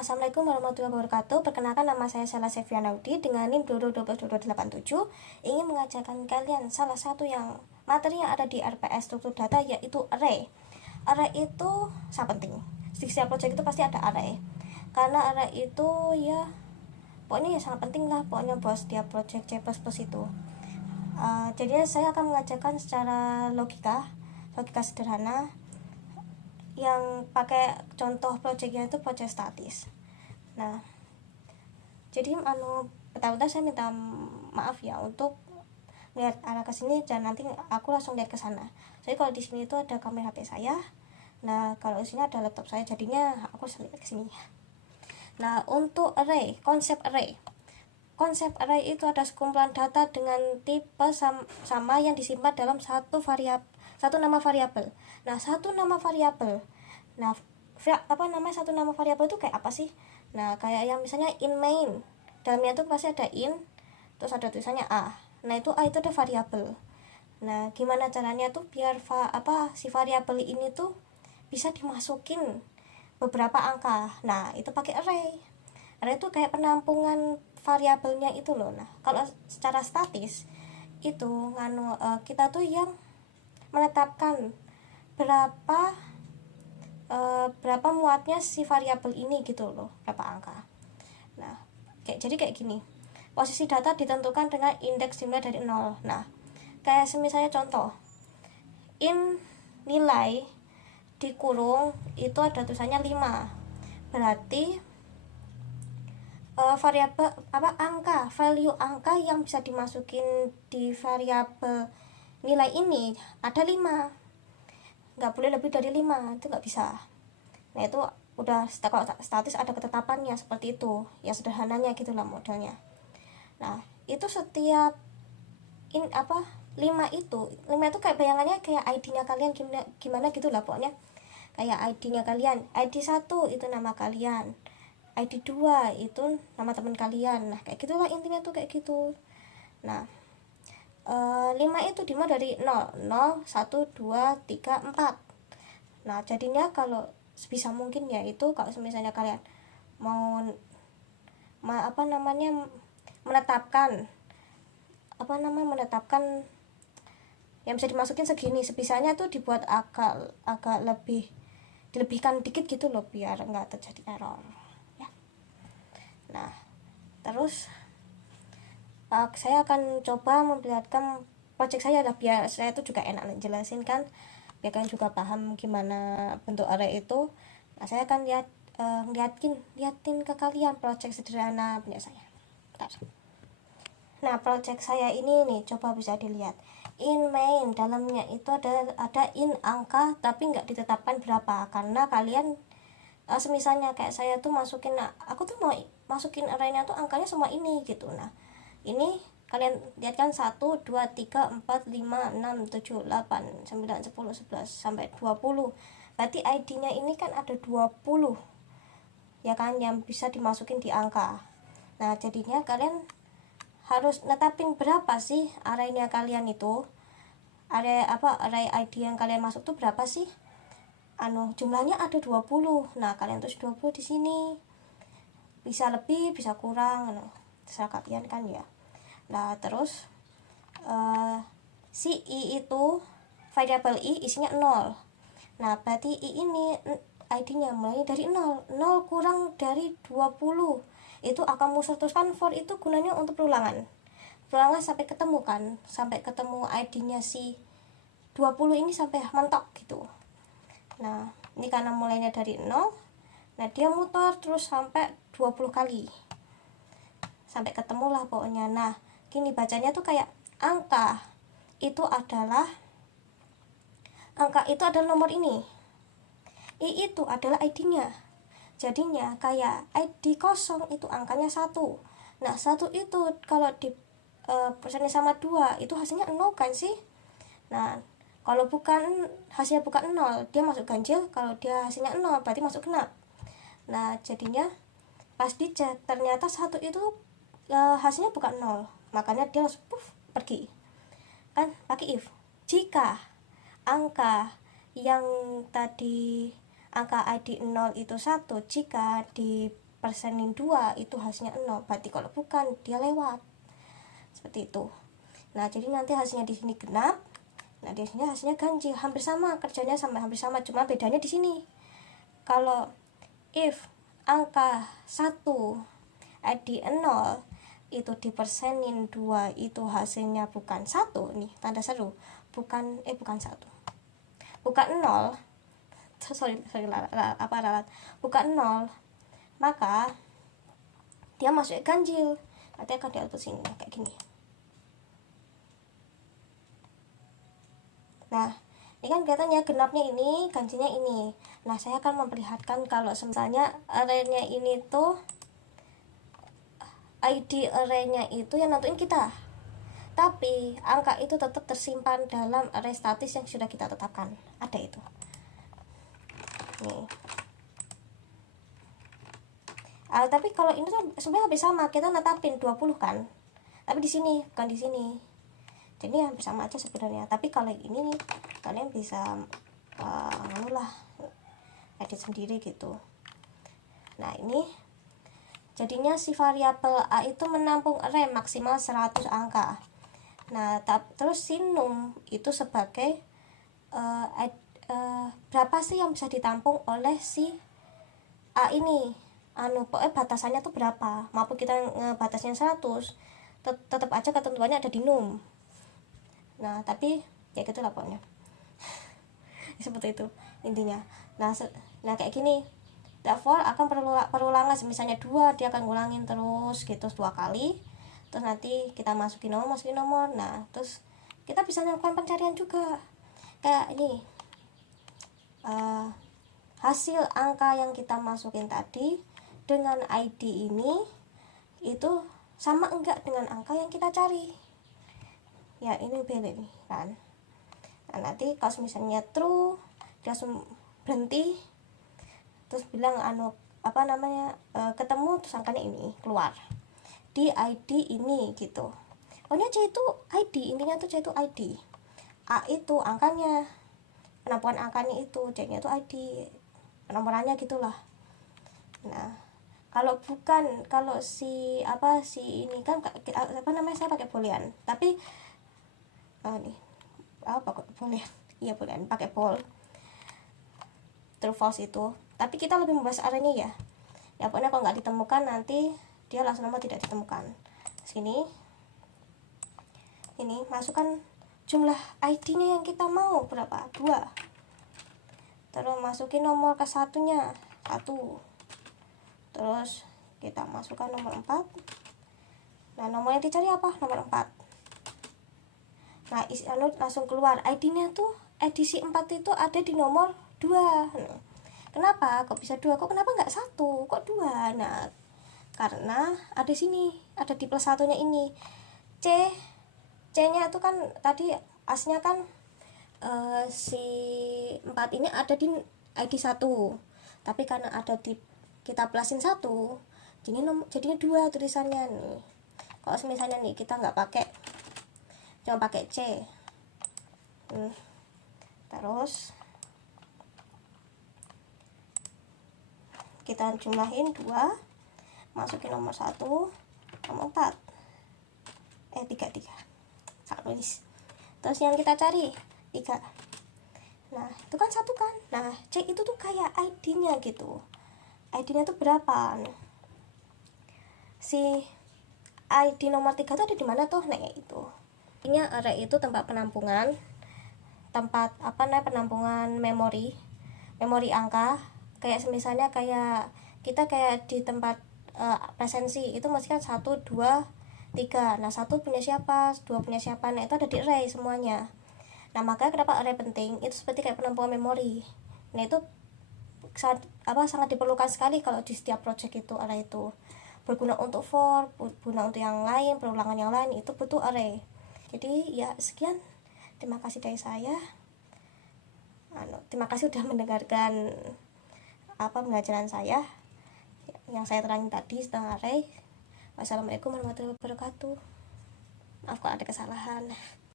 Assalamualaikum warahmatullahi wabarakatuh. Perkenalkan, nama saya Sela Sevianaudi dengan NIM 222287. Ingin mengajarkan kalian salah satu yang materi yang ada di RPS struktur data, yaitu array. Array itu sangat penting. Di setiap project itu pasti ada array. Karena array itu ya pokoknya ya sangat penting lah pokoknya buat setiap project C++ itu. Jadi saya akan mengajarkan secara logika sederhana yang pakai contoh projectnya itu project statis. Nah, jadi pertama-tama saya minta maaf ya untuk lihat arah ke sini dan nanti aku langsung lihat ke sana. Jadi kalau di sini itu ada kamera HP saya. Nah, kalau di sini ada laptop saya, jadinya aku lihat ke sini. Nah, untuk array, konsep array itu ada sekumpulan data dengan tipe sama yang disimpan dalam satu nama variabel. Nah, satu nama variabel. Nah, satu nama variabel itu kayak apa sih? Nah, kayak yang misalnya in main. Dalamnya itu pasti ada in, terus ada tulisannya a. Nah, itu a itu ada variabel. Nah, gimana caranya tuh biar si variabel ini tuh bisa dimasukin beberapa angka. Nah, itu pakai array. Array itu kayak penampungan variabelnya itu loh. Nah, kalau secara statis itu kita tuh yang menetapkan berapa muatnya si variabel ini gitu loh, berapa angka. Nah, jadi kayak gini. Posisi data ditentukan dengan indeks dimulai dari 0. Nah, kayak misalnya contoh, in nilai dikurung itu ada tulisannya 5. Berarti variabel value angka yang bisa dimasukin di variabel nilai ini ada 5, nggak boleh lebih dari 5, itu nggak bisa. Nah, itu udah kalau statis ada ketetapannya seperti itu ya, sederhananya gitulah modelnya. Nah, itu setiap 5 itu kayak bayangannya kayak ID-nya kalian gimana gitulah pokoknya. Kayak ID-nya kalian, ID 1 itu nama kalian, ID 2 itu nama teman kalian. Nah, kayak gitulah intinya tuh kayak gitu. Nah, 5 itu dimulai dari 0, 0, 1, 2, 3, 4. Nah, jadinya kalau sebisa mungkin ya itu kalau misalnya kalian mau menetapkan yang bisa dimasukin segini, sebisanya tuh dibuat agak lebih dilebihkan dikit gitu loh biar nggak terjadi error ya. Nah, terus saya akan coba memperlihatkan project saya lah biar saya tuh juga enak jelasin kan, biar kalian juga paham gimana bentuk array itu. Nah, saya akan liatin ke kalian project sederhana punya saya. Bentar. Nah, project saya ini nih, coba bisa dilihat. In main, dalamnya itu ada in angka tapi nggak ditetapkan berapa, karena kalian semisalnya kayak saya tuh aku tuh mau masukin arraynya tuh angkanya semua ini gitu. Nah, ini kalian lihat kan 1, 2, 3, 4, 5, 6, 7, 8, 9, 10, 11 sampai 20. Berarti ID-nya ini kan ada 20 ya kan, yang bisa dimasukin di angka. Nah, jadinya kalian harus netapin berapa sih arraynya kalian itu. Array ID yang kalian masuk tuh berapa sih? Jumlahnya ada 20. Nah, kalian tulis 20 di sini. Bisa lebih, bisa kurang, terserah kalian kan ya. Nah, terus si i itu variabel i isinya 0. Nah, berarti i ini ID-nya mulai dari 0. 0 kurang dari 20 itu akan muncul terus kan. For itu gunanya untuk perulangan sampai ketemu kan, sampai ketemu ID-nya si 20 ini sampai mentok gitu. Nah, ini karena mulainya dari 0, nah dia muter terus sampai 20 kali sampai ketemu lah pokoknya. Nah, gini bacanya tuh kayak angka itu adalah nomor ini, i itu adalah ID-nya. Jadinya kayak ID 0 itu angkanya 1. Nah, 1 itu kalau di persennya sama 2 itu hasilnya 0 kan sih. Nah, kalau hasilnya bukan 0, dia masuk ganjil. Kalau dia hasilnya 0 berarti masuk genap. Nah, jadinya pas dicek ternyata 1 itu hasilnya bukan 0, makanya dia langsung pergi kan, pakai if. Jika angka yang tadi angka ID 0 itu 1, jika persenin 2 itu hasilnya 0, berarti kalau bukan dia lewat. Seperti itu. Nah, jadi nanti hasilnya di sini genap. Nah, di sini hasilnya ganjil, hampir sama, kerjanya hampir sama, cuma bedanya di sini. Kalau if angka 1 ID 0 itu dipersenin 2 itu hasilnya bukan 1, nih tanda seru, bukan 1, bukan 0, bukan 0, maka dia masuk ganjil. Nanti akan di output sini kayak gini. Nah, ini kan kelihatannya genapnya ini, ganjilnya ini. Nah, saya akan memperlihatkan kalau misalnya arraynya ini tuh ID arraynya itu yang nentuin kita, tapi angka itu tetap tersimpan dalam array statis yang sudah kita tetapkan. Ada itu nih. Tapi kalau ini tuh sebenarnya hampir sama, kita netapin 20 kan, tapi di sini bukan di sini, jadi hampir sama aja sebenarnya. Tapi kalau ini nih, kalian bisa edit sendiri gitu. Nah, ini jadinya si variabel A itu menampung array maksimal 100 angka. Nah, terus si num itu sebagai berapa sih yang bisa ditampung oleh si A ini, pokoknya batasannya tuh berapa, maupun kita batasnya 100, tetap aja ketentuannya ada di num. Nah, tapi ya gitu lah pokoknya. Seperti itu intinya. Nah kayak gini, therefore akan perulangan, misalnya 2 dia akan ngulangin terus gitu 2 kali, terus nanti kita masukin nomor. Nah, terus kita bisa melakukan pencarian juga kayak ini, hasil angka yang kita masukin tadi dengan ID ini itu sama enggak dengan angka yang kita cari. Ya, ini beda nih kan. Nah, nanti kalau misalnya true, dia langsung berhenti, terus bilang ketemu, terus angkanya ini keluar di ID ini gitu. Pokoknya C itu ID, intinya tuh C itu ID, A itu angkanya, penampungan angkanya itu, C nya itu ID, penomorannya gitulah. Nah, kalau si ini kan saya pakai boolean, tapi boolean, iya boolean pakai bool, true false itu. Tapi kita lebih membahas arraynya ya. Ya pokoknya kalau nggak ditemukan nanti dia langsung nomor tidak ditemukan. Sini, ini masukkan jumlah ID-nya yang kita mau berapa, 2. Terus masukin nomor ke satunya 1. Terus kita masukkan nomor 4. Nah, nomor yang dicari apa? Nomor 4. Nah, langsung keluar ID-nya tuh, edisi 4 itu ada di nomor 2. Kenapa kok bisa 2? Kok kenapa nggak 1? Kok 2? Nah, karena ada sini, ada di plus 1-nya ini. C-nya itu kan tadi asnya kan si 4 ini ada di ID 1. Tapi karena ada di kita plusin 1, jadinya 2 tulisannya nih. Kalau misalnya nih kita nggak pakai, cuma pakai C. Terus kita jumlahin 2, masukin nomor 1, nomor 4, 3 salah nulis. Terus yang kita cari 3. Nah, itu kan 1 kan. Nah, C itu tuh kayak ID-nya gitu. ID-nya tuh berapa? Si ID nomor 3 tuh ada di mana tuh? Nah, itu. Ini array itu tempat penampungan, penampungan memori angka. Kayak misalnya kita di tempat presensi itu masih kan 1, 2, 3. Nah, 1 punya siapa, 2 punya siapa. Nah, itu ada di array semuanya. Nah, makanya kenapa array penting, itu seperti kayak penampungan memori. Nah, itu sangat diperlukan sekali kalau di setiap project itu. Array itu berguna untuk for, berguna untuk yang lain, perulangan yang lain, itu butuh array. Jadi ya sekian, terima kasih dari saya. Terima kasih sudah mendengarkan pembelajaran saya yang saya terangin tadi tentang array. Wassalamualaikum warahmatullahi wabarakatuh. Maaf kalau ada kesalahan.